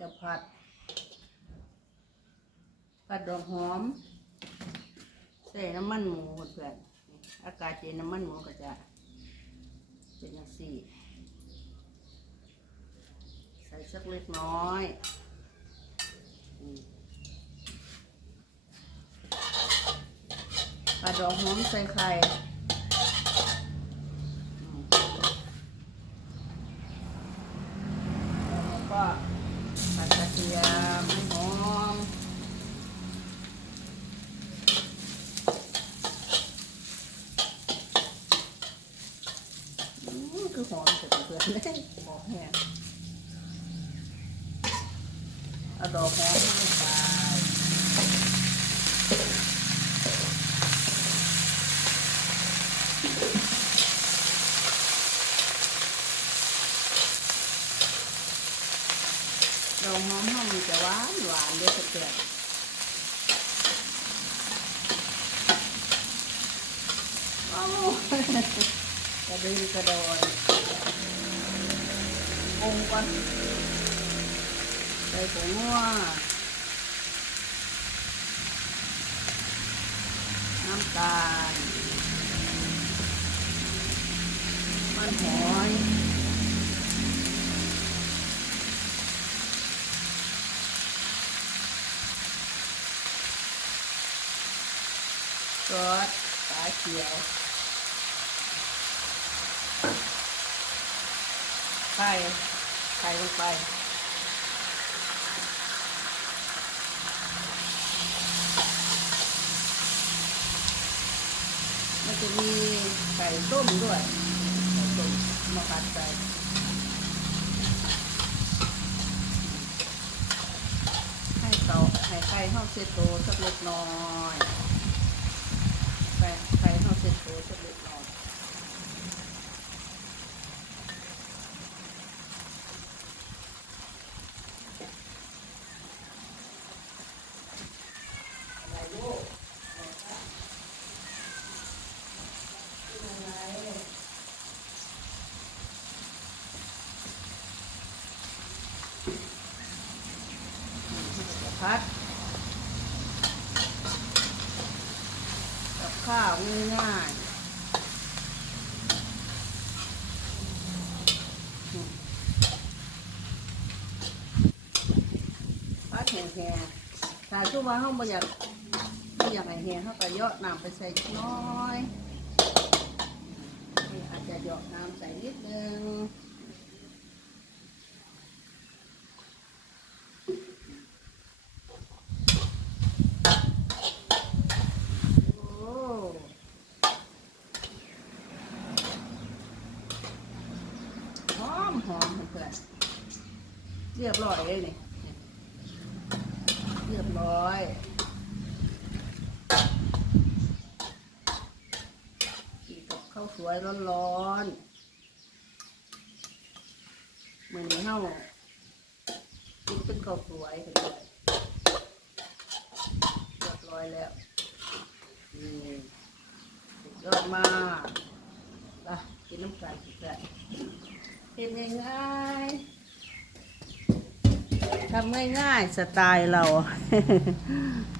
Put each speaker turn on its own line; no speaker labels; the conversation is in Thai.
จะผัด ผัดดอกหอม ใส่น้ำมันหมูเพื่อนอากาศเย็นน้ำมันหมูก็จะเป็นอย่างสี่ ใส่สักเล็กน้อยอืมปลาดอกหอมใส่ไข่อืมแล้วก็ผัดกระเทียมให้หอม อืม คือหอมเสร็จเพื่อนเลยหอมแห้งเอาดอกหอมลงไปดอกหอมหองมันจะหวานหวานด้วยเพื่อนโอ้ กระดือกระดอยองก่อนใส่ผงนัวน้ำตาลมันหอยซอสปลาเขียว ไข่ไข่ลงไปมันจะมีไก่ต้มด้วยไก่ต้มมาผัดใส่ให้เขาให้ไข่เข้าเซตโตสักเล็กน้อยไข่ไข่เข้าเซตโตสักเล็กน้อย พัดกับข้าวง่ายๆอืมพัดแห้งๆถ้าช่วงว่าเขาไม่อยากไม่อยากให้แห้งเขาก็เยาะน้ำไปใส่น้อยอาจจะเหยาะน้ำใส่นิดนึง โอ้หอมหอม เพื่อนเรียบร้อยเลยนี่เรียบร้อยกินกับข้าวสวยร้อนๆเหมือนี้เฮากินเป็นข้าวสวยเพื่อนๆเรียบร้อยแล้วนี่ยอดมากอะกินน้ำกันสิแกเห็นง่ายๆทำง่ายๆสไตล์เรา